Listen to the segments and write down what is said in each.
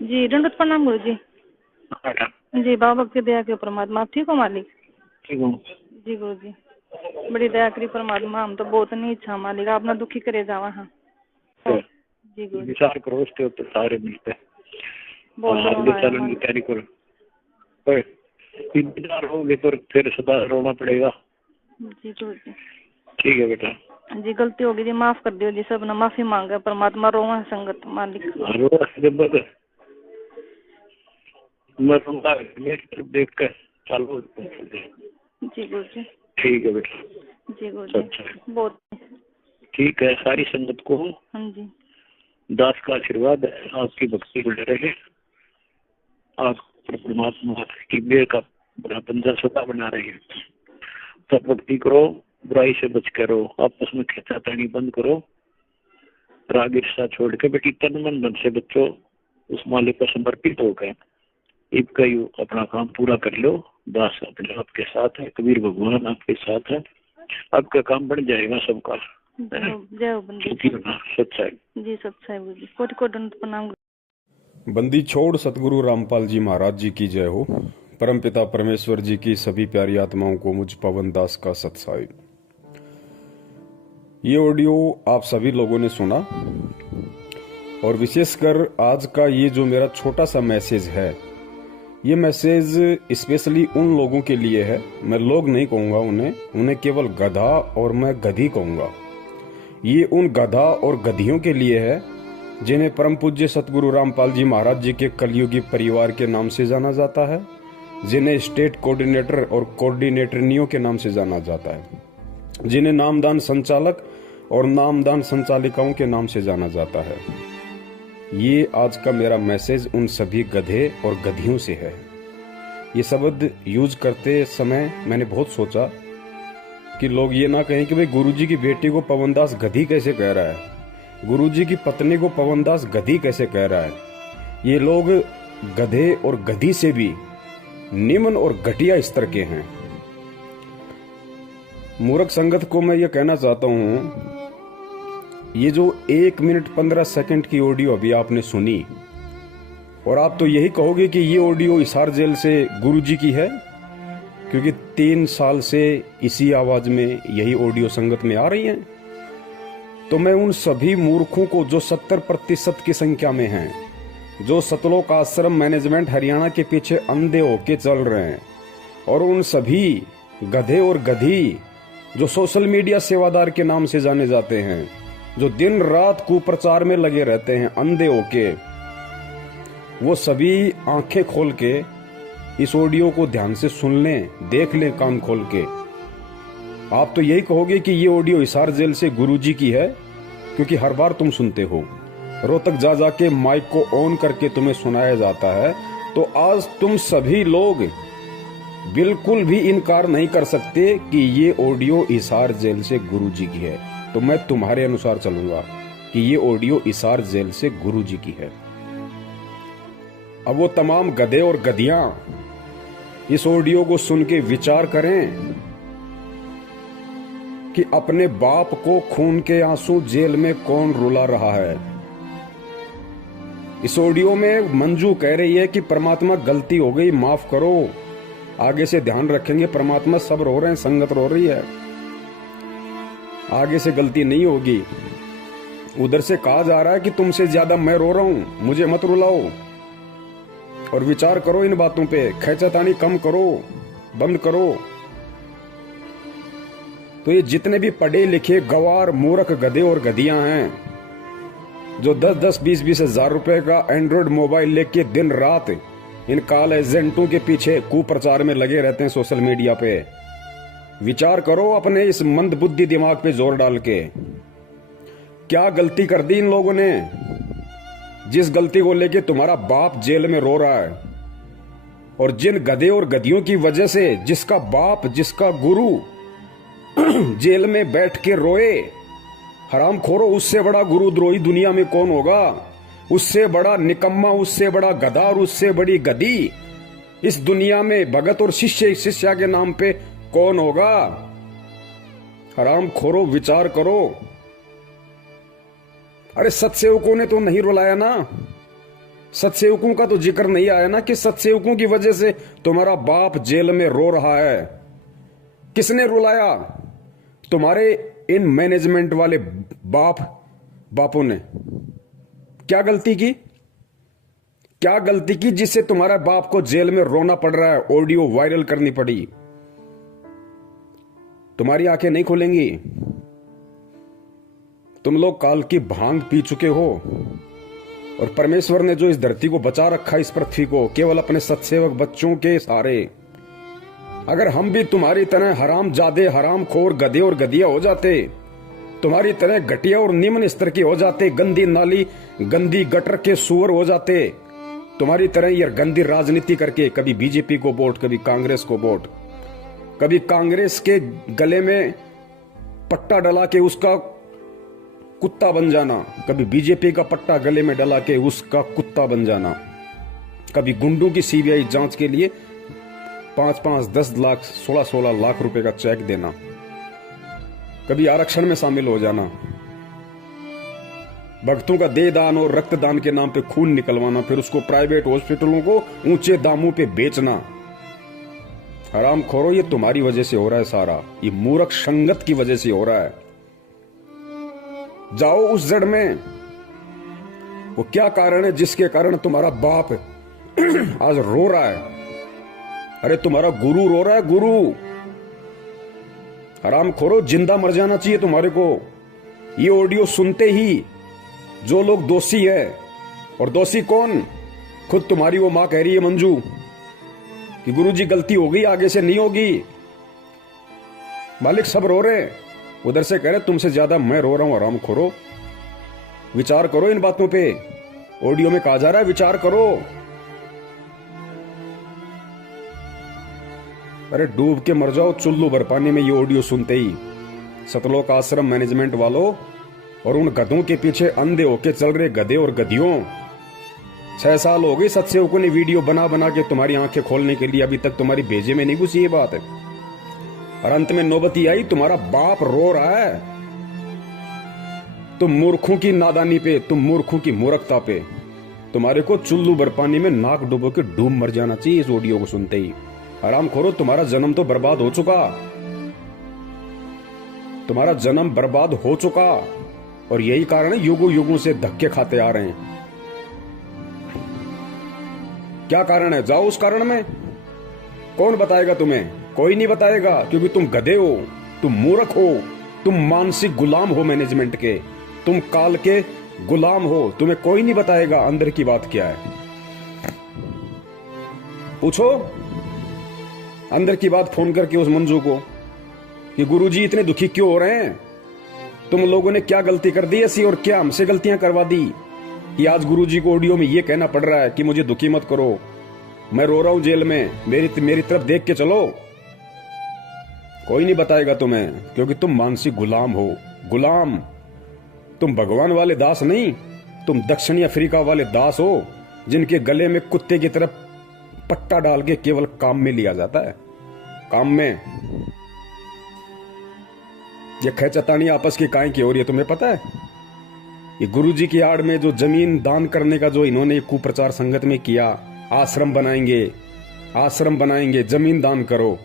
जी दंडवत प्रणाम गुरु जी। बेटा जी बाबा की दया के परमात्मा, आप ठीक हो मालिक? ठीक हूँ। जी गुरु जी, बड़ी दया करी परमात्मा, हम तो बहुत नहीं इच्छा मालिक, आप ना दुखी करे जावा। हाँ तो जी गुरु जी, विचार करो उसके ऊपर सारे मिलते हैं। बहुत आगे रोना आया चलने की मालिक। तैयारी करो। पर इंतजार होगे तो फिर सदा रोना पड़ेगा। जी गुरु जी। ठीक है बेटा। जी गलती होगी जी, माफ कर दियो जी, सब ना माफी मांगे परमात्मा, रोवा संगत मालिक। रो जब मैं तुमका मेरी तरफ देख कर चालू। जी गुरु जी। ठीक है बेटा। जी गुरु जी। अच्छा बहुत ठीक है। सारी संगत को हाँ जी। दास का आशीर्वाद है, आपकी भक्ति बढ़ रहे, आप परमात्मा की मेहर का बड़ा बंधन सदा बना रहे हैं। सब भक्ति करो, बुराई से बच करो, आपस में खींचातानी बंद करो, राग ईर्ष्या छोड़ के बेटी तन मन धन से बच्चों उस मालिक को समर्पित होकर इनका अपना काम पूरा कर लो। दास अपने आपके साथ है, कबीर भगवान आपके साथ है, आपका काम बन जाएगा सबका। जय हो बंदी सच्चाई। जी, सच्चाई गुरु जी। कोटि कोटि दंडवत प्रणाम। बंदी छोड़ सतगुरु रामपाल जी महाराज जी की जय हो। परमपिता परमेश्वर जी की सभी प्यारी आत्माओं को मुझ पवन दास का सत्साई। ये ऑडियो आप सभी लोगों ने सुना और विशेषकर आज का ये जो मेरा छोटा सा मैसेज है, ये मैसेज स्पेशली उन लोगों के लिए है। मैं लोग नहीं कहूंगा उन्हें केवल गधा और मैं गधी कहूंगा। ये उन गधा और गधियों के लिए है जिन्हें परम पूज्य सतगुरु रामपाल जी महाराज जी के कलयुगी परिवार के नाम से जाना जाता है, जिन्हें स्टेट कोऑर्डिनेटर और कोऑर्डिनेटरनियों के नाम से जाना जाता है, जिन्हें नामदान संचालक और नामदान संचालिकाओं के नाम से जाना जाता है। ये आज का मेरा मैसेज उन सभी गधे और गधियों से है। ये शब्द यूज करते समय मैंने बहुत सोचा कि लोग ये ना कहें कि भाई गुरुजी की बेटी को पवनदास गधी कैसे कह रहा है, गुरुजी की पत्नी को पवनदास गधी कैसे कह रहा है। ये लोग गधे और गधी से भी निम्न और घटिया स्तर के हैं। मूर्ख संगत को मैं ये कहना चाहता हूं, ये जो 1 मिनट 15 सेकंड की ऑडियो अभी आपने सुनी और आप तो यही कहोगे कि ये ऑडियो हिसार जेल से गुरुजी की है, क्योंकि 3 साल से इसी आवाज में यही ऑडियो संगत में आ रही है। तो मैं उन सभी मूर्खों को जो 70% की संख्या में हैं, जो सतलोक आश्रम मैनेजमेंट हरियाणा के पीछे अंधे होके चल रहे हैं, और उन सभी गधे और गधी जो सोशल मीडिया सेवादार के नाम से जाने जाते हैं, जो दिन रात कुप्रचार में लगे रहते हैं अंधे होके, वो सभी आंखें खोल के इस ऑडियो को ध्यान से सुन लें, देख लें कान खोल के। आप तो यही कहोगे कि ये ऑडियो हिसार जेल से गुरुजी की है, क्योंकि हर बार तुम सुनते हो, रोहतक जा जाके माइक को ऑन करके तुम्हें सुनाया जाता है। तो आज तुम सभी लोग बिल्कुल भी इनकार नहीं कर सकते कि ये ऑडियो हिसार जेल से गुरुजी की है। तो मैं तुम्हारे अनुसार चलूंगा कि ये ऑडियो हिसार जेल से गुरुजी की है। अब वो तमाम गधे और गधियां इस ऑडियो को सुन के विचार करें कि अपने बाप को खून के आंसू जेल में कौन रुला रहा है। इस ऑडियो में मंजू कह रही है कि परमात्मा गलती हो गई, माफ करो, आगे से ध्यान रखेंगे। परमात्मा सब रो रहे हैं, संगत रो रही है, आगे से गलती नहीं होगी। उधर से कहा जा रहा है कि तुमसे ज्यादा मैं रो रहा हूं, मुझे मत रुलाओ। और विचार करो इन बातों पे, खैचतानी कम करो, बंद करो। तो ये जितने भी पढ़े लिखे गवार मूर्ख गधे और गधियां हैं, जो 10-10, 20-20 हजार रुपए का एंड्रॉइड मोबाइल लेके दिन रात इन कॉल एजेंटों के पीछे कुप्रचार में लगे रहते हैं सोशल मीडिया पे, विचार करो अपने इस मंद बुद्धि दिमाग पे जोर डाल के, क्या गलती कर दी इन लोगों ने, जिस गलती को लेके तुम्हारा बाप जेल में रो रहा है। और जिन गधे और गधियों की वजह से जिसका बाप, जिसका गुरु जेल में बैठ के रोए, हराम खोरो, उससे बड़ा गुरुद्रोही दुनिया में कौन होगा, उससे बड़ा निकम्मा, उससे बड़ा गधा और उससे बड़ी गधी इस दुनिया में भगत और शिष्य शिष्या के नाम पे कौन होगा। हराम खोरो, विचार करो। अरे सत्सेवकों ने तो नहीं रुलाया ना, सत्सेवकों का तो जिक्र नहीं आया ना कि सत्सेवकों की वजह से तुम्हारा बाप जेल में रो रहा है। किसने रुलाया? तुम्हारे इन मैनेजमेंट वाले बापों ने। क्या गलती की? क्या गलती की जिससे तुम्हारा बाप को जेल में रोना पड़ रहा है, ऑडियो वायरल करनी पड़ी? तुम्हारी आंखें नहीं खुलेंगी। तुम लोग काल की भांग पी चुके हो और परमेश्वर ने जो इस धरती को बचा रखा, इस पृथ्वी को, केवल अपने सत्सेवक बच्चों के सहारे। अगर हम भी तुम्हारी तरह हराम जादे, हराम खोर, गधे और गधिया हो जाते, तुम्हारी तरह घटिया और निम्न स्तर के हो जाते, गंदी नाली, गंदी गटर के सुअर हो जाते, तुम्हारी तरह ये गंदी राजनीति करके कभी बीजेपी को वोट, कभी कांग्रेस को वोट, कभी कांग्रेस के गले में पट्टा डला के उसका कुत्ता बन जाना, कभी बीजेपी का पट्टा गले में डला के उसका कुत्ता बन जाना, कभी गुंडों की सीबीआई जांच के लिए 5-5, 10 लाख, 16-16 लाख रुपए का चेक देना, कभी आरक्षण में शामिल हो जाना, भक्तों का देह दान और रक्तदान के नाम पे खून निकलवाना, फिर उसको प्राइवेट हॉस्पिटलों को ऊंचे दामों पे बेचना। हराम खोरो, ये तुम्हारी वजह से हो रहा है सारा। ये मूर्ख संगत की वजह से हो रहा है। जाओ उस जड़ में, वो क्या कारण है जिसके कारण तुम्हारा बाप आज रो रहा है? अरे तुम्हारा गुरु रो रहा है, गुरु। हराम खोरो, जिंदा मर जाना चाहिए तुम्हारे को। ये ऑडियो सुनते ही जो लोग दोषी है, और दोषी कौन? खुद तुम्हारी वो मां कह रही है मंजू कि गुरुजी गलती हो गई, आगे से नहीं होगी। मालिक सब रो रहे हैं, उधर से कह रहे तुमसे ज्यादा मैं रो रहा हूं। हराम खोरो, विचार करो इन बातों पे। ऑडियो में कहा जा रहा है विचार करो। अरे डूब के मर जाओ चुल्लू भर पानी में ये ऑडियो सुनते ही। सतलोक आश्रम मैनेजमेंट वालों और उन गधों के पीछे अंधे होके चल रहे गधे और गधियों, 6 साल हो गए सत्सेवकों ने वीडियो बना बना के तुम्हारी आंखें खोलने के लिए, अभी तक तुम्हारी भेजे में नहीं घुसी ये बात है। और अंत में नौबती आई, तुम्हारा बाप रो रहा है। तुम मूर्खों की नादानी पे, तुम मूर्खों की मूर्खता पे, तुम्हारे को चुल्लू भर पानी में नाक डुबो के डूब मर जाना चाहिए इस ऑडियो को सुनते ही। आराम खोरो, तुम्हारा जन्म तो बर्बाद हो चुका, तुम्हारा जन्म बर्बाद हो चुका। और यही कारण है युगों युगों से धक्के खाते आ रहे हैं। क्या कारण है? जाओ उस कारण में। कौन बताएगा तुम्हें? कोई नहीं बताएगा, क्योंकि तुम गधे हो, तुम मूर्ख हो, तुम मानसिक गुलाम हो मैनेजमेंट के, तुम काल के गुलाम हो। तुम्हें कोई नहीं बताएगा अंदर की बात क्या है। पूछो अंदर की बात फोन करके उस मंजू को कि गुरुजी इतने दुखी क्यों हो रहे हैं, तुम लोगों ने क्या गलती कर दी ऐसी, और क्या हमसे गलतियां करवा दी कि आज गुरुजी को ऑडियो में ये कहना पड़ रहा है कि मुझे दुखी मत करो, मैं रो रहा हूं जेल में, मेरी तरफ देख के चलो। कोई नहीं बताएगा तुम्हें, क्योंकि तुम मानसिक गुलाम हो। गुलाम, तुम भगवान वाले दास नहीं, तुम दक्षिणी अफ्रीका वाले दास हो, जिनके गले में कुत्ते की तरफ पट्टा डाल के केवल काम में लिया जाता है। काम में ये खेचतानी आपस की काहे की हो रही है तुम्हें पता है? ये गुरुजी की आड़ में जो जमीन दान करने का जो इन्होंने कुप्रचार संगत में किया, आश्रम बनाएंगे, जमीन दान करो।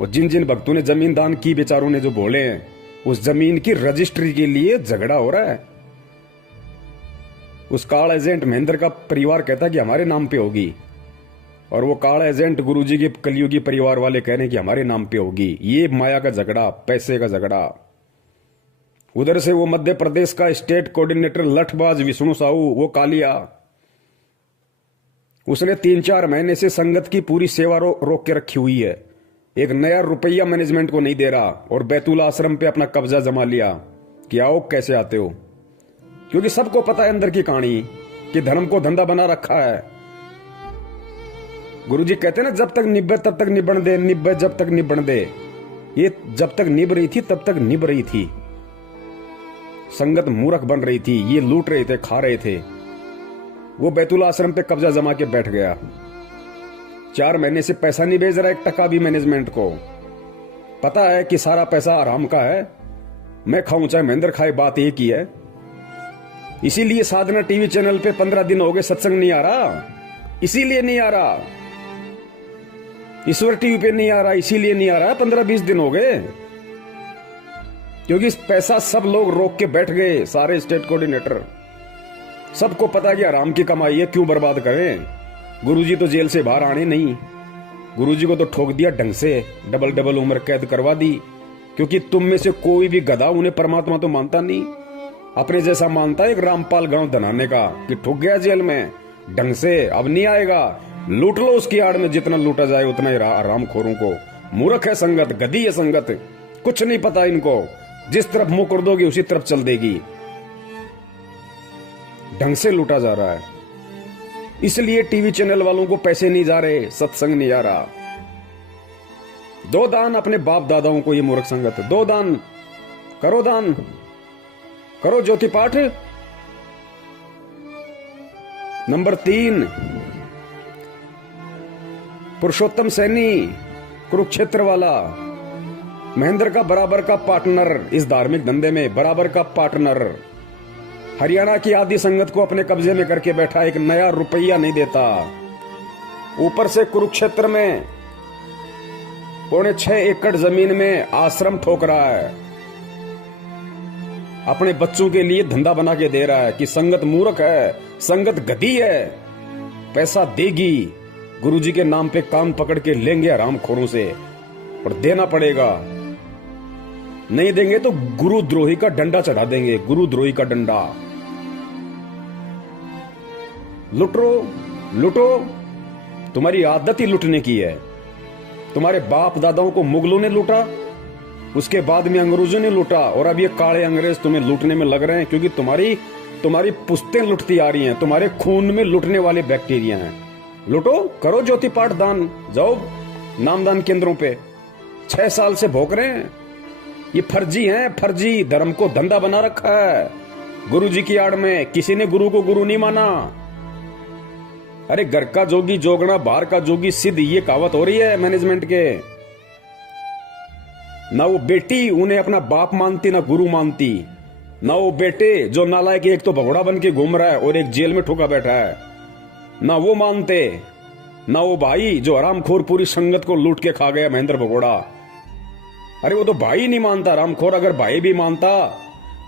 और जिन जिन भक्तों ने जमीन दान की, बेचारों ने जो बोले हैं, उस जमीन की रजिस्ट्री के लिए झगड़ा हो रहा है। उस कार्ड एजेंट महेंद्र का परिवार कहता है कि हमारे नाम पे होगी, और वो कार्ड एजेंट गुरुजी के कलयुगी परिवार वाले कह रहे हैं कि हमारे नाम पे होगी। ये माया का झगड़ा, पैसे का झगड़ा। उधर से वो मध्य प्रदेश का स्टेट कोऑर्डिनेटर लठबाज विष्णु साहू, वो कालिया, उसने 3-4 महीने से संगत की पूरी सेवा रोक के रखी हुई है। एक नया रुपया मैनेजमेंट को नहीं दे रहा, और बैतूल आश्रम पे अपना कब्जा जमा लिया कि आओ कैसे आते हो। क्योंकि सबको पता है अंदर की कहानी कि धर्म को धंधा बना रखा है। गुरुजी कहते ना, जब तक निब्बे तब तक निबण दे, निब्बे जब तक निबण दे। ये जब तक निभ रही थी तब तक निभ रही थी। संगत मूर्ख बन रही थी, ये लूट रहे थे, खा रहे थे। वो बैतूल आश्रम पे कब्जा जमा के बैठ गया। 4 महीने से पैसा नहीं भेज रहा, 1 टका भी मैनेजमेंट को। पता है कि सारा पैसा आराम का है, मैं खाऊं चाहे महेंद्र खाए, बात एक ही है। इसीलिए साधना टीवी चैनल पे 15 दिन हो गए सत्संग नहीं आ रहा, इसीलिए नहीं आ रहा। ईश्वर टीवी पे नहीं आ रहा, इसीलिए नहीं आ रहा। 15-20 दिन हो गए, क्योंकि पैसा सब लोग रोक के बैठ गए, सारे स्टेट कोऑर्डिनेटर। सबको पता कि आराम की कमाई है, क्यों बर्बाद करें। गुरुजी तो जेल से बाहर आने नहीं, गुरुजी को तो ठोक दिया ढंग से, डबल उम्र कैद करवा दी। क्योंकि तुम में से कोई भी गधा उन्हें परमात्मा तो मानता नहीं, अपने जैसा मानता है एक रामपाल गांव धनाने का, कि ठुक गया जेल में ढंग से, अब नहीं आएगा। लूट लो उसकी आड़ में, जितना लूटा जाए उतना ही रामखोरों को। मूर्ख है संगत, गधी है संगत, कुछ नहीं पता इनको। जिस तरफ मुंह कर दोगे उसी तरफ चल देगी। ढंग से लूटा जा रहा है, इसलिए टीवी चैनल वालों को पैसे नहीं जा रहे, सत्संग नहीं आ रहा। दो दान अपने बाप दादाओं को, ये मूर्ख संगत। दो दान करो, दान करो, ज्योति पाठ। नंबर 3, पुरुषोत्तम सैनी, कुरुक्षेत्र वाला, महेंद्र का बराबर का पार्टनर इस धार्मिक धंधे में, बराबर का पार्टनर। हरियाणा की आदि संगत को अपने कब्जे में करके बैठा, एक नया रुपया नहीं देता। ऊपर से कुरुक्षेत्र में 6.25 एकड़ जमीन में आश्रम ठोक रहा है, अपने बच्चों के लिए धंधा बना के दे रहा है। कि संगत मूर्ख है, संगत गधी है, पैसा देगी, गुरुजी के नाम पे कान पकड़ के लेंगे हरामखोरों से, और देना पड़ेगा। नहीं देंगे तो गुरुद्रोही का डंडा चढ़ा देंगे, गुरुद्रोही का डंडा। लुटो, तुम्हारी आदत ही लुटने की है। तुम्हारे बाप दादाओं को मुगलों ने लूटा, उसके बाद में अंग्रेजों ने लूटा, और अब ये काले अंग्रेज तुम्हें लूटने में लग रहे हैं, क्योंकि तुम्हारी पुश्तें लुटती आ रही हैं, तुम्हारे खून में लुटने वाले बैक्टीरिया हैं। लुटो, करो ज्योति पाठ दान, जाओ नामदान केंद्रों पे। 6 साल से भोग रहे हैं, ये फर्जी हैं, फर्जी धर्म को धंधा बना रखा है गुरुजी की आड़ में। किसी ने गुरु को गुरु नहीं माना। अरे घर का जोगी जोगना, बाहर का जोगी सिद्ध, ये कहावत हो रही है मैनेजमेंट के। ना वो बेटी उन्हें अपना बाप मानती, ना गुरु मानती। ना वो बेटे जो नालायक, एक तो भगोड़ा बन के घूम रहा है और एक जेल में ठोका बैठा है, ना वो मानते। ना वो भाई जो हरामखोर पूरी संगत को लूट के खा गया, महेंद्र भगोड़ा। अरे वो तो भाई नहीं मानता हरामखोर। अगर भाई भी मानता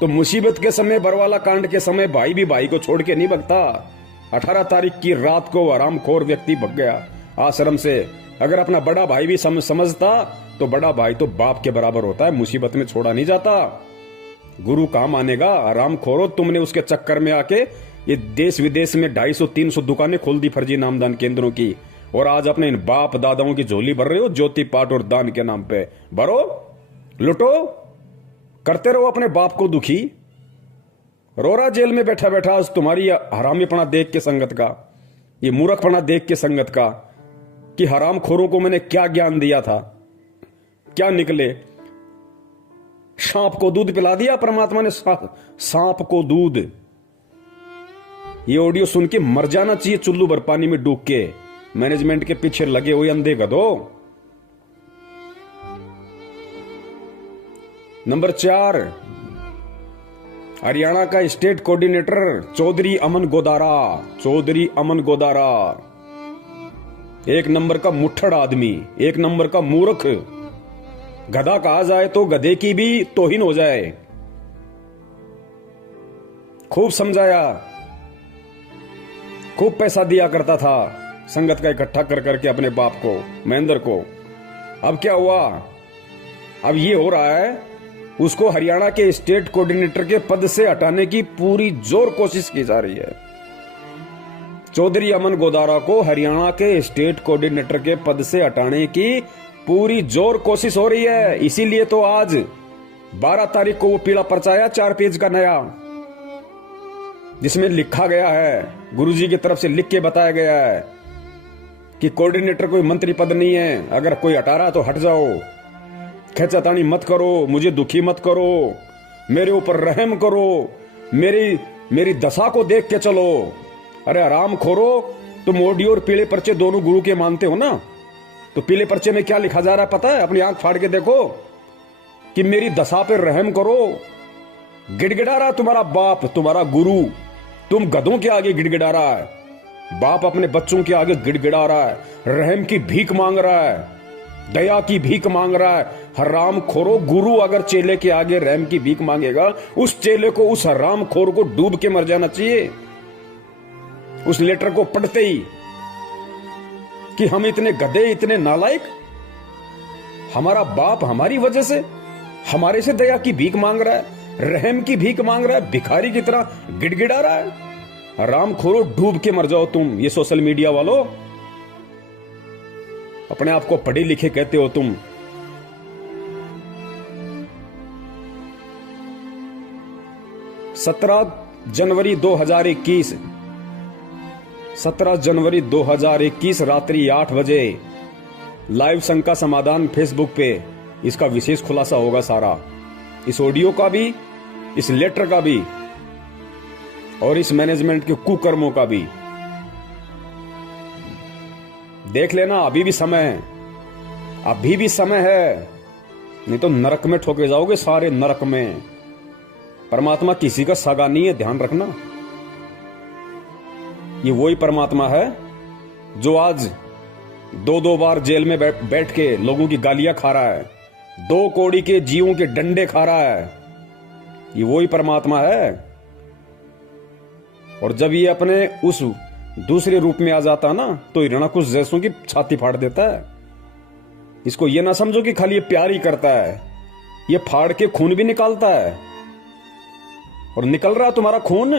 तो मुसीबत के समय, बरवाला कांड के समय, भाई भी भाई को छोड़ के नहीं भगता। 18 तारीख की रात को हरामखोर व्यक्ति भग गया आश्रम से। अगर अपना बड़ा भाई भी समझता तो बड़ा भाई तो बाप के बराबर होता है, मुसीबत में छोड़ा नहीं जाता। गुरु कहां मानेगा? हरामखोरो, तुमने उसके चक्कर में आके ये देश विदेश में 250-300 दुकानें खोल दी फर्जी नामदान केंद्रों की, और आज अपने इन बाप दादाओं की झोली भर रहे हो ज्योति पाठ और दान के नाम पे। भरो, लुटो, करते रहो अपने बाप को दुखी। रोरा जेल में बैठा बैठा आज तुम्हारी हरामीपना देख के संगत का, ये मूर्खपना देख के संगत का, कि हरामखोरों को मैंने क्या ज्ञान दिया था, क्या निकले। सांप को दूध पिला दिया परमात्मा ने, सांप को दूध। ये ऑडियो सुन के मर जाना चाहिए चुल्लू भर पानी में डूब के, मैनेजमेंट के पीछे लगे हुए अंधे गधो। नंबर 4, हरियाणा का स्टेट कोऑर्डिनेटर चौधरी अमन गोदारा। चौधरी अमन गोदारा एक नंबर का मुट्ठड़ आदमी, एक नंबर का मूर्ख। गधा कहा जाए तो गधे की भी तौहीन हो जाए। खूब समझाया, खूब पैसा दिया करता था संगत का इकट्ठा कर करके अपने बाप को, महेंद्र को। अब क्या हुआ? अब ये हो रहा है, उसको हरियाणा के स्टेट कोऑर्डिनेटर के पद से हटाने की पूरी जोर कोशिश की जा रही है। चौधरी अमन गोदारा को हरियाणा के स्टेट कोऑर्डिनेटर के पद से हटाने की पूरी जोर कोशिश हो रही है। इसीलिए तो आज 12 तारीख को वो पीला पर्चा आया 4 पेज का नया, जिसमें लिखा गया है, गुरुजी की तरफ से लिख के बताया गया है कि कोऑर्डिनेटर कोई मंत्री पद नहीं है, अगर कोई हटा रहा तो हट जाओ, खेचातानी मत करो, मुझे दुखी मत करो, मेरे ऊपर रहम करो, मेरी दशा को देख के चलो। अरे आराम खोरो, तुम ऑडियो और पीले पर्चे दोनों गुरु के मानते हो ना, तो पीले पर्चे में क्या लिखा जा रहा है पता है? अपनी आंख फाड़ के देखो कि मेरी दशा पे रहम करो। गिड़गिड़ा रहा तुम्हारा बाप, तुम्हारा गुरु, तुम गधों के आगे गिड़गिड़ा रहा है, बाप अपने बच्चों के आगे गिड़गिड़ा रहा है, रहम की भीख मांग रहा है, दया की भीख मांग रहा है। हराम खोरो, गुरु अगर चेले के आगे रहम की भीख मांगेगा, उस चेले को, उस हराम खोर को डूब के मर जाना चाहिए उस लेटर को पढ़ते ही, कि हम इतने गधे, इतने नालायक, हमारा बाप हमारी वजह से हमारे से दया की भीख मांग रहा है, रहम की भीख मांग रहा है, भिखारी की तरह गिड़गिड़ा रहा है। राम खोरो, डूब के मर जाओ तुम। ये सोशल मीडिया वालों, अपने आप को पढ़े लिखे कहते हो तुम। जनवरी 2021 17 जनवरी 2021 रात्रि 8 बजे लाइव शंका समाधान फेसबुक पे इसका विशेष खुलासा होगा सारा, इस ऑडियो का भी, इस लेटर का भी, और इस मैनेजमेंट के कुकर्मों का भी। देख लेना, अभी भी समय है, अभी भी समय है, नहीं तो नरक में ठोके जाओगे, सारे नरक में। परमात्मा किसी का सगा नहीं है, ध्यान रखना। ये वही परमात्मा है जो आज 2-2 बार जेल में बैठ के लोगों की गालियां खा रहा है, 2 कौड़ी के जीवों के डंडे खा रहा है। ये वही परमात्मा है। और जब ये अपने उस दूसरे रूप में आ जाता ना, तो हिरणाकुश जैसों की छाती फाड़ देता है। इसको ये ना समझो कि खाली ये प्यार ही करता है, ये फाड़ के खून भी निकालता है। और निकल रहा तुम्हारा खून,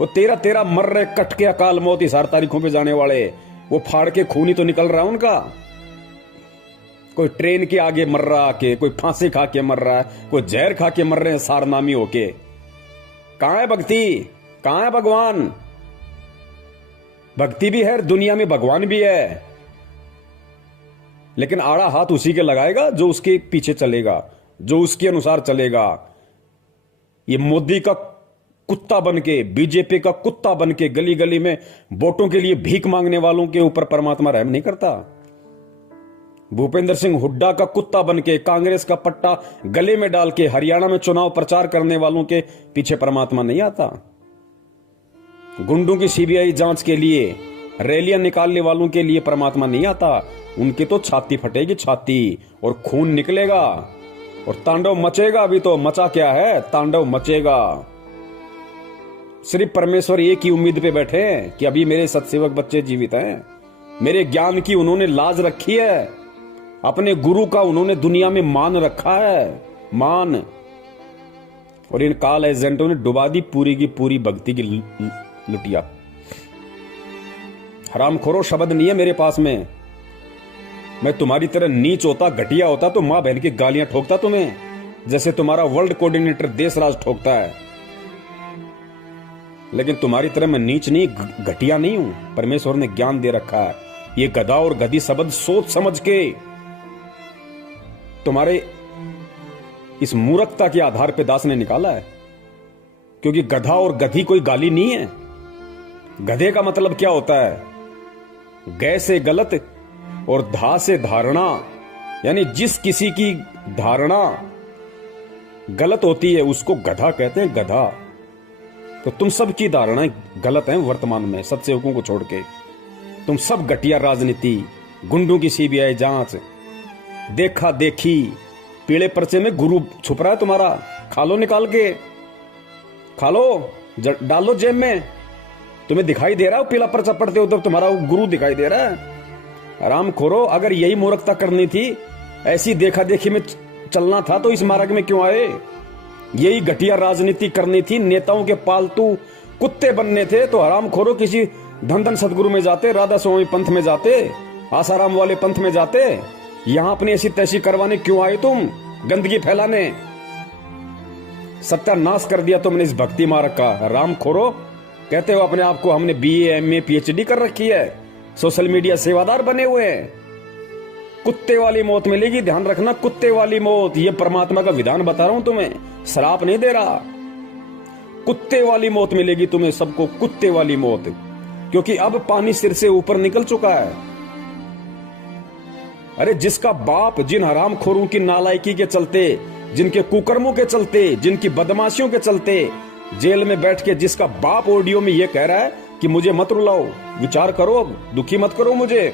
वो 13 मर रहे कट के अकाल मौत इस 8 तारीखों पे जाने वाले, वो फाड़ के खून ही तो निकल रहा है उनका। कोई ट्रेन के आगे मर रहा आके, कोई फांसी खा के मर रहा है, कोई जहर खा के मर रहे हैं सारनामी होके। कहां है भक्ति, कहां है भगवान? भक्ति भी है, दुनिया में भगवान भी है, लेकिन आड़ा हाथ उसी के लगाएगा जो उसके पीछे चलेगा, जो उसके अनुसार चलेगा। ये मोदी का कुत्ता बन के, बीजेपी का कुत्ता बन के गली गली में वोटों के लिए भीख मांगने वालों के ऊपर परमात्मा रहम नहीं करता। भूपेंद्र सिंह हुड्डा का कुत्ता बन के, कांग्रेस का पट्टा गले में डाल के हरियाणा में चुनाव प्रचार करने वालों के पीछे परमात्मा नहीं आता। गुंडों की सीबीआई जांच के लिए रैलियां निकालने वालों के लिए परमात्मा नहीं आता। उनकी तो छाती फटेगी, छाती, और खून निकलेगा और तांडव मचेगा। अभी तो मचा क्या है, तांडव मचेगा। सिर्फ परमेश्वर एक ही उम्मीद पे बैठे हैं कि अभी मेरे सत्सेवक बच्चे जीवित हैं, मेरे ज्ञान की उन्होंने लाज रखी है, अपने गुरु का उन्होंने दुनिया में मान रखा है, मान। और इन काल एजेंटों ने डुबा दी पूरी की पूरी भक्ति की लुटिया। हरामखोरो शब्द नहीं है मेरे पास में। मैं तुम्हारी तरह नीच होता, घटिया होता तो मां बहन की गालियां ठोकता तुम्हें, जैसे तुम्हारा वर्ल्ड कोऑर्डिनेटर देशराज ठोकता है। लेकिन तुम्हारी तरह मैं नीच नहीं, घटिया नहीं हूं। परमेश्वर ने ज्ञान दे रखा है। ये गधा और गधी शब्द सोच समझ के तुम्हारे इस मूर्खता के आधार पे दास ने निकाला है, क्योंकि गधा और गधी कोई गाली नहीं है। गधे का मतलब क्या होता है? गै से गलत और धा से धारणा, यानी जिस किसी की धारणा गलत होती है उसको गधा कहते हैं, गधा। तो तुम सब की धारणाएं गलत हैं वर्तमान में, सत्सेवकों को छोड़ के। तुम सब घटिया राजनीति, गुंडों की सीबीआई जांच, देखा देखी, पीले पर्चे में गुरु छुप रहा है तुम्हारा। खा लो, निकाल के खा लो, डाल लो जेब में। तुम्हें दिखाई दे रहा है पीला पर्चा पढ़ते हो तब तुम्हारा गुरु दिखाई दे रहा है। आराम खोरो, अगर यही मूर्खता करनी थी, ऐसी देखा देखी में चलना था तो इस मार्ग में क्यों आए? यही घटिया राजनीति करनी थी, नेताओं के पालतू कुत्ते बनने थे तो हराम खोरो किसी धन सदगुरु में जाते, राधा स्वामी पंथ में जाते, आसाराम वाले पंथ में जाते। यहां अपनी ऐसी तैसी करवाने क्यों आए तुम? गंदगी फैलाने। सत्यानाश कर दिया तुमने इस भक्ति मार्ग का। राम खोरो, कहते हो अपने आप को हमने BA MA PhD कर रखी है, सोशल मीडिया सेवादार बने हुए हैं। कुत्ते वाली मौत मिलेगी, ध्यान रखना, कुत्ते वाली मौत। ये परमात्मा का विधान बता रहा हूं तुम्हें, श्राप नहीं दे रहा। कुत्ते वाली मौत मिलेगी तुम्हें सबको, कुत्ते वाली मौत, क्योंकि अब पानी सिर से ऊपर निकल चुका है। अरे जिसका बाप जिन हरामखोरों की नालायकी के चलते, जिनके कुकर्मों के चलते, जिनकी बदमाशियों के चलते जेल में बैठ के जिसका बाप ऑडियो में ये कह रहा है कि मुझे मत रुलाओ, विचार करो, अब दुखी मत करो मुझे।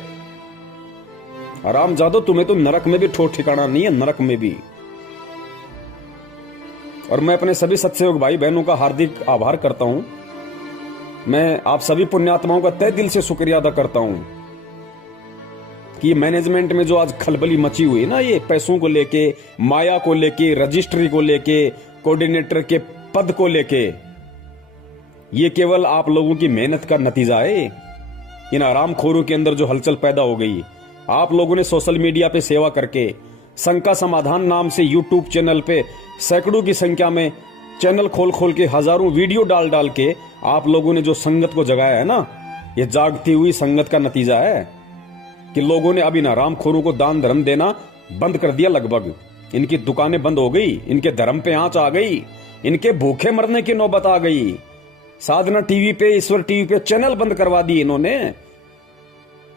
हरामजादो, तुम्हें तो नरक में भी ठोठ ठिकाना नहीं है, नरक में भी। और मैं अपने सभी सत्सयोग भाई बहनों का हार्दिक आभार करता हूं। मैं आप सभी पुण्यात्माओं का तहे दिल से शुक्रिया अदा करता हूं कि मैनेजमेंट में जो आज खलबली मची हुई ना, ये पैसों को लेके, माया को लेके, रजिस्ट्री को लेके, कोऑर्डिनेटर के पद को लेके, ये केवल आप लोगों की मेहनत का नतीजा है। इन आरामखोरों के अंदर जो हलचल पैदा हो गई, आप लोगों ने सोशल मीडिया पे सेवा करके, शंका समाधान नाम से यूट्यूब चैनल पे सैकड़ों की संख्या में चैनल खोल खोल के, हजारों वीडियो डाल डाल के आप लोगों ने जो संगत को जगाया है ना, ये जागती हुई संगत का नतीजा है कि लोगों ने अब इन आरामखोरों को दान धर्म देना बंद कर दिया। लगभग इनकी दुकानें बंद हो गई, इनके धर्म पे आंच आ गई, इनके भूखे मरने की नौबत आ गई। साधना टीवी पे, ईश्वर टीवी पे चैनल बंद करवा दिए इन्होंने।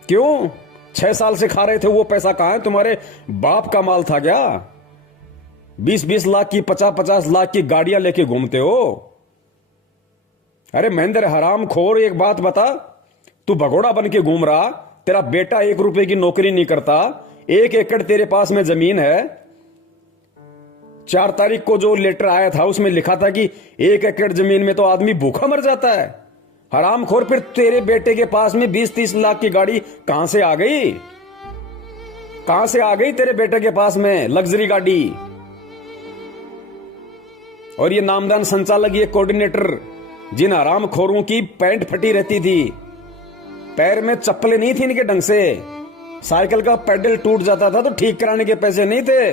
क्यों? 6 साल से खा रहे थे, वो पैसा कहां है? तुम्हारे बाप का माल था क्या? 20-20 लाख की, 50-50 लाख की गाड़ियां लेके घूमते हो। अरे महेंद्र हरामखोर, एक बात बता, तू भगोड़ा बन के घूम रहा, तेरा बेटा 1 रुपए की नौकरी नहीं करता, 1 एकड़ तेरे पास में जमीन है। 4 तारीख को जो लेटर आया था उसमें लिखा था कि 1 एकड़ जमीन में तो आदमी भूखा मर जाता है। हरामखोर, फिर तेरे बेटे के पास में 20-30 लाख की गाड़ी कहां से आ गई? कहां से आ गई तेरे बेटे के पास में लग्जरी गाड़ी? और ये नामदान संचालक, ये कोऑर्डिनेटर, जिन हरामखोरों की पैंट फटी रहती थी, पैर में चप्पलें नहीं थी इनके ढंग से, साइकिल का पैडल टूट जाता था तो ठीक कराने के पैसे नहीं थे,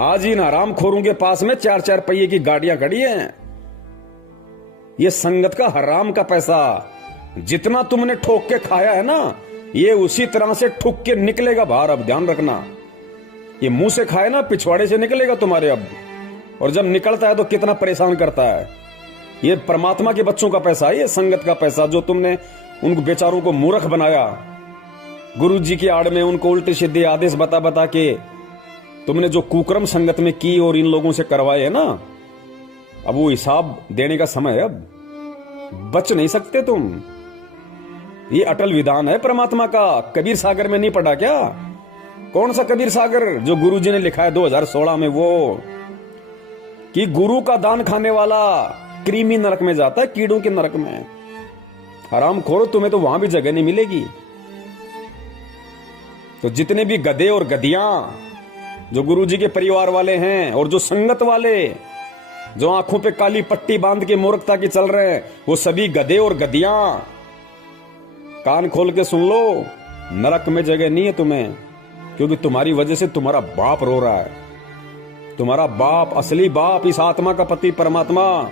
आज इन हरामखोरों के पास में 4-4 पहिए की गाड़ियां खड़ी हैं। ये संगत का हराम का पैसा जितना तुमने ठोक के खाया है ना, ये उसी तरह से ठुक के निकलेगा बाहर। अब ध्यान रखना, ये मुंह से खाए ना, पिछवाड़े से निकलेगा तुम्हारे अब। और जब निकलता है तो कितना परेशान करता है। ये परमात्मा के बच्चों का पैसा है, ये संगत का पैसा, जो तुमने उन बेचारों को मूर्ख बनाया। गुरु जी की आड़ में उनको उल्टे सीधे आदेश बता बता के तुमने जो कुकर्म संगत में की और इन लोगों से करवाए है ना, अब वो हिसाब देने का समय है। अब बच नहीं सकते तुम। ये अटल विधान है परमात्मा का। कबीर सागर में नहीं पढ़ा क्या? कौन सा कबीर सागर जो गुरु जी ने लिखा है 2016 में, वो कि गुरु का दान खाने वाला कृमि नरक में जाता है, कीड़ों के नरक में। हरामखोरो, तुम्हें तो वहां भी जगह नहीं मिलेगी। तो जितने भी गधे और गधियां जो गुरुजी के परिवार वाले हैं और जो संगत वाले जो आंखों पे काली पट्टी बांध के मूर्खता की चल रहे हैं, वो सभी गधे और गधियां कान खोल के सुन लो, नरक में जगह नहीं है तुम्हें। क्योंकि तुम्हारी वजह से तुम्हारा बाप रो रहा है। तुम्हारा बाप, असली बाप, इस आत्मा का पति परमात्मा,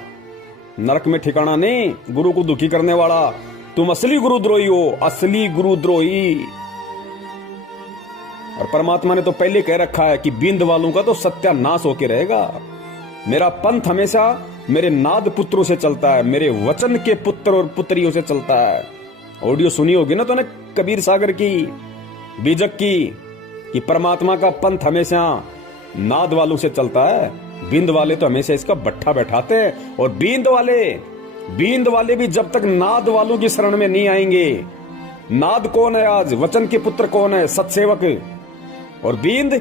नरक में ठिकाना नहीं। गुरु को दुखी करने वाला तुम असली गुरुद्रोही हो, असली गुरुद्रोही। और परमात्मा ने तो पहले कह रखा है कि बिंद वालों का तो सत्यानाश होके रहेगा। मेरा पंथ हमेशा मेरे नाद पुत्रों से चलता है, मेरे वचन के पुत्र और पुत्रियों से चलता है। ऑडियो सुनी होगी ना तो ने कबीर सागर की, बीजक की, कि परमात्मा का पंथ हमेशा नाद वालों से चलता है। बिंद वाले तो हमेशा इसका बट्ठा बैठाते हैं। और बिंद वाले भी जब तक नाद वालों की शरण में नहीं आएंगे। नाद कौन है आज? वचन के पुत्र कौन है? सत्सेवक। और बींद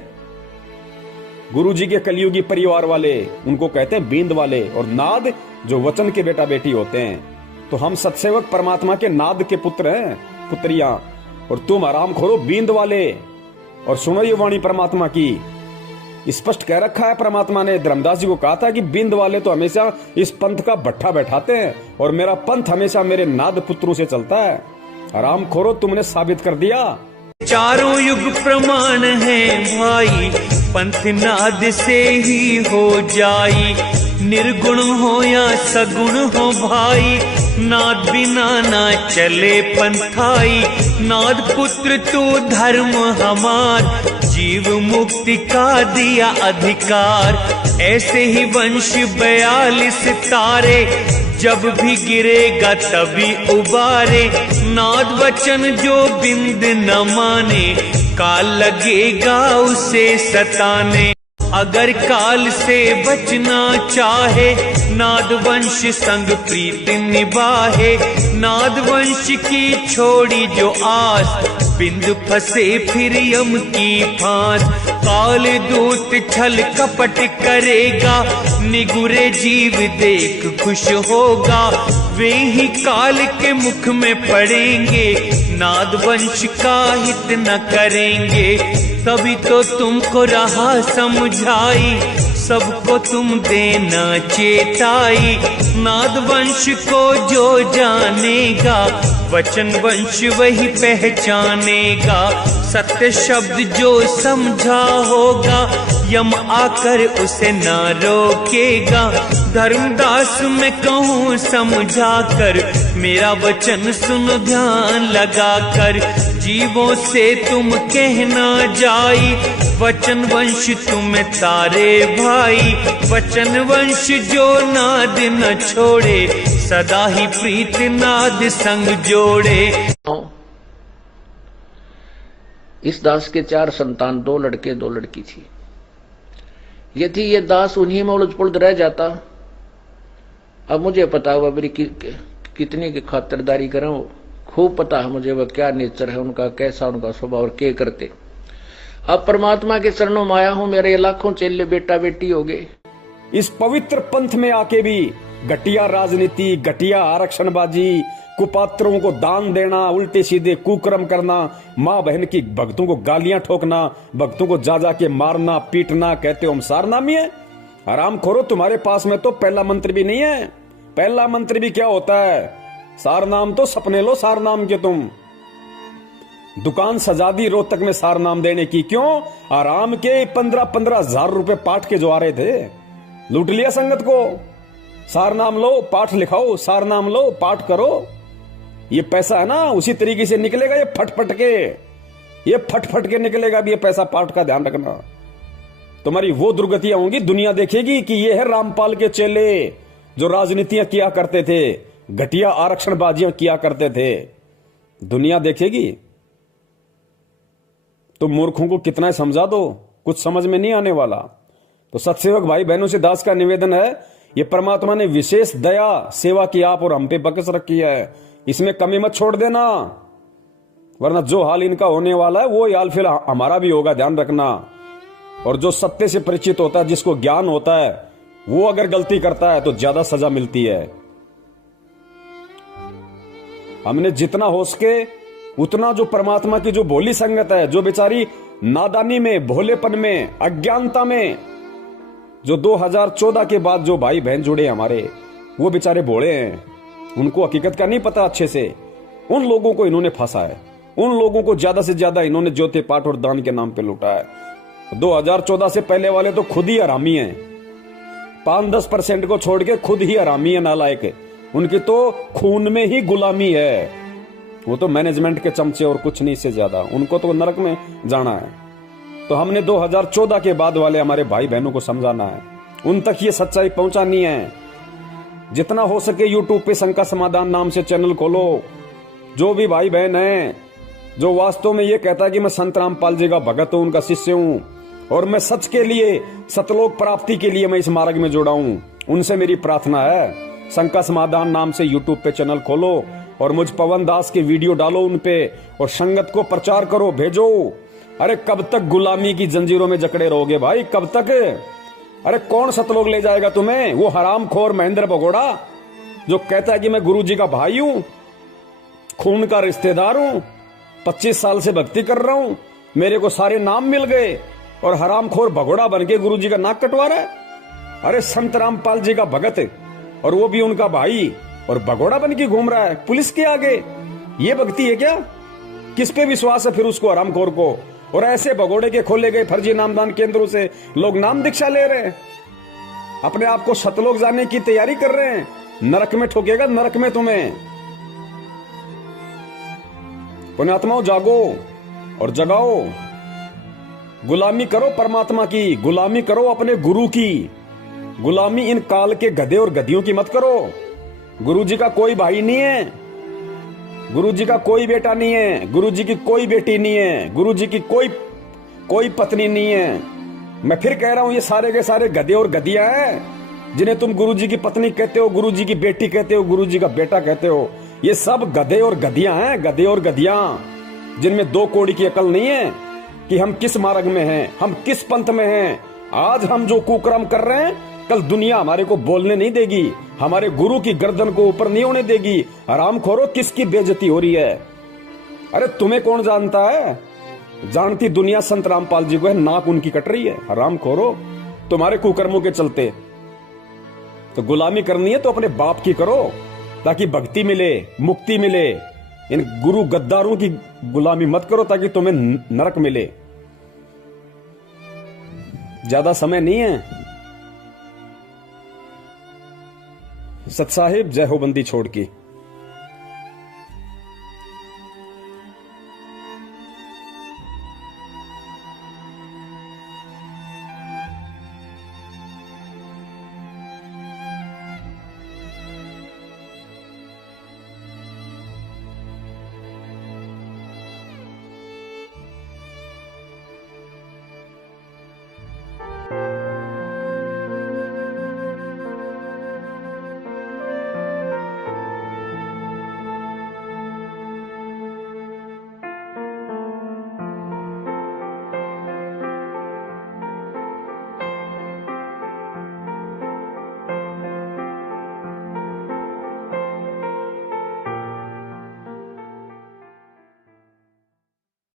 गुरु जी के कलियुगी परिवार वाले, उनको कहते हैं बींद वाले। और नाद जो वचन के बेटा बेटी होते हैं। तो हम सत्सेवक परमात्मा के नाद के पुत्र हैं, पुत्रियां। और तुम आराम खोरो बींद वाले। और सुनो ये वाणी परमात्मा की, स्पष्ट कह रखा है परमात्मा ने। धर्मदास जी को कहा था कि बिंद वाले तो हमेशा इस पंथ का भट्ठा बैठाते हैं और मेरा पंथ हमेशा मेरे नाद पुत्रों से चलता है। आराम खोरो, तुमने साबित कर दिया। चारों युग प्रमाण है भाई, पंथ नाद से ही हो जाई। निर्गुण हो या सगुण हो भाई, नाद बिना ना चले पंथाई। नाद पुत्र तू धर्म हमार, जीव मुक्ति का दिया अधिकार। ऐसे ही वंश 42 तारे, जब भी गिरेगा तभी उबारे। नाद वचन जो बिंद न माने, काल लगेगा उसे सताने। अगर काल से बचना चाहे नादवंश संग प्रीत निभाहे। नादवंश की छोड़ी जो आस बिंद फंसे फिर यम की फांस। काल दूत छल कपट करेगा निगुरे जीव देख खुश होगा। वे ही काल के मुख में पड़ेंगे नादवंश का हित न करेंगे। तभी तो तुमको रहा समझाई सबको तुम देना चेताई। नादवंश को जो जानेगा वचन वंश वही पहचानेगा। सत्य शब्द जो समझा होगा यम आकर उसे ना रोकेगा। धर्मदास मैं कहूँ समझा कर मेरा वचन सुनो ध्यान लगा कर। जीवों से तुम कहना जाई वचन वंश तुम्हें तारे भाई। वचन वंश जो नाद न छोड़े सदा ही प्रीत नाद संग जोड़े। इस दास के 4 संतान, 2 लड़के 2 लड़की थी। यदि ये दास उन्हीं में उलझ पुलझ रह जाता। अब मुझे पता हुआ मेरी कितनी की खातिरदारी करूं, खूब पता है मुझे वह क्या नेचर है उनका, कैसा उनका स्वभाव और क्या करते। अब परमात्मा के चरणों में आया हूं, मेरे लाखों चेले बेटा बेटी हो गए। इस पवित्र पंथ में आके भी घटिया राजनीति, घटिया आरक्षणबाजी, कुपात्रों को दान देना, उल्टे सीधे कुकर्म करना, माँ बहन की भक्तों को गालियां ठोकना, भक्तों को जा जा के मारना पीटना, कहते हो हम सारनामी है। आराम खोरो, तुम्हारे पास में तो पहला मंत्र भी नहीं है। पहला मंत्र भी क्या होता है? सारनाम तो सपने लो सारनाम के तुम। दुकान सजा दी रोहतक में सारनाम देने की, क्यों? आराम के 15-15 हजार रुपए पाठ के जो आ रहे थे, लूट लिया संगत को। सारनाम लो, पाठ लिखाओ, सारनाम लो, पाठ करो। ये पैसा है ना उसी तरीके से निकलेगा, ये फट के निकलेगा भी ये पैसा। पाठ का ध्यान रखना, तुम्हारी वो दुर्गतियां होंगी, दुनिया देखेगी कि ये है रामपाल के चेले जो राजनीतियां किया करते थे, घटिया आरक्षणबाजियां किया करते थे। दुनिया देखेगी। तो मूर्खों को कितना समझा दो, कुछ समझ में नहीं आने वाला। तो सत्सेवक भाई बहनों से दास का निवेदन है, ये परमात्मा ने विशेष दया सेवा की आप और हम पे बकस रखी है, इसमें कमी मत छोड़ देना, वरना जो हाल इनका होने वाला है वो हाल फिर हमारा भी होगा, ध्यान रखना। और जो सत्य से परिचित होता है, जिसको ज्ञान होता है, वो अगर गलती करता है तो ज्यादा सजा मिलती है। हमने जितना हो सके उतना जो परमात्मा की जो भोली संगत है, जो बेचारी नादानी में, भोलेपन में, अज्ञानता में, जो 2014 के बाद जो भाई बहन जुड़े हमारे, वो बेचारे भोले हैं, उनको हकीकत का नहीं पता अच्छे से। उन लोगों को इन्होंने फंसा है, उन लोगों को ज्यादा से ज्यादा इन्होंने ज्योति पाठ और दान के नाम पे लूटा है। 2014 से पहले वाले तो खुद ही हरामी हैं, 5-10% को छोड़ के खुद ही हरामी है, नालायक। उनकी तो खून में ही गुलामी है, वो तो मैनेजमेंट के चमचे और कुछ नहीं से ज्यादा, उनको तो नरक में जाना है। तो हमने 2014 के बाद वाले हमारे भाई बहनों को समझाना है, उन तक ये सच्चाई पहुंचानी है। जितना हो सके यूट्यूब पे शंका समाधान नाम से चैनल खोलो। जो भी भाई बहन है जो वास्तव में ये कहता है कि मैं संत रामपाल जी का भगत हूं, उनका शिष्य हूं, और मैं सच के लिए, सतलोक प्राप्ति के लिए मैं इस मार्ग में जुड़ा हूं, उनसे मेरी प्रार्थना है, शंका समाधान नाम से यूट्यूब पे चैनल खोलो और मुझ पवन दास के वीडियो डालो उन पे, और संगत को प्रचार करो, भेजो। अरे कब तक गुलामी की जंजीरों में जकड़े रहोगे भाई, कब तक? अरे कौन सतलोक ले जाएगा तुम्हें? वो हरामखोर महेंद्र भगोड़ा जो कहता है कि मैं गुरु जी का भाई हूं, खून का रिश्तेदार हूं, 25 साल से भक्ति कर रहा हूं, मेरे को सारे नाम मिल गए, और हरामखोर भगोड़ा बन के गुरु जी का नाक कटवा रहा है। अरे संत रामपाल जी का भगत, और वो भी उनका भाई, और भगोड़ा बन के घूम रहा है पुलिस के आगे। ये भक्ति है क्या? किस पे विश्वास है फिर उसको, हरामखोर को? और ऐसे भगोड़े के खोले गए फर्जी नामदान केंद्रों से लोग नाम दीक्षा ले रहे हैं, अपने आप को सतलोक जाने की तैयारी कर रहे हैं। नरक में ठोकेगा, नरक में तुम्हें। पुण्यात्माओं जागो और जगाओ, गुलामी करो परमात्मा की, गुलामी करो अपने गुरु की, गुलामी इन काल के गधे और गधियों की मत करो। गुरु जी का कोई भाई नहीं है, गुरु जी का कोई बेटा नहीं है, गुरु जी की कोई बेटी नहीं है, गुरु जी की कोई पत्नी नहीं है। मैं फिर कह रहा हूं, ये सारे के सारे गधे और गधियां हैं जिन्हें तुम गुरुजी की पत्नी कहते हो, गुरुजी की बेटी कहते हो, गुरुजी का बेटा कहते हो। ये सब गधे और गधियां हैं, गधे और गधियां, जिनमें दो कौड़ी की अकल नहीं है कि हम किस मार्ग में हैं, हम किस पंथ में हैं। आज हम जो कुकर्म कर रहे हैं, कल दुनिया हमारे को बोलने नहीं देगी, हमारे गुरु की गर्दन को ऊपर नहीं होने देगी। हरामखोरो, किसकी बेइज्जती हो रही है? अरे तुम्हें कौन जानता है? जानती दुनिया संत रामपाल जी को है, नाक उनकी कट रही है। हरामखोरो, तुम्हारे कुकर्मों के चलते। तो गुलामी करनी है तो अपने बाप की करो, ताकि भक्ति मिले, मुक्ति मिले। इन गुरु गद्दारों की गुलामी मत करो ताकि तुम्हें नरक मिले। ज्यादा समय नहीं है। सत साहिब, जय हो बंदी छोड़ की।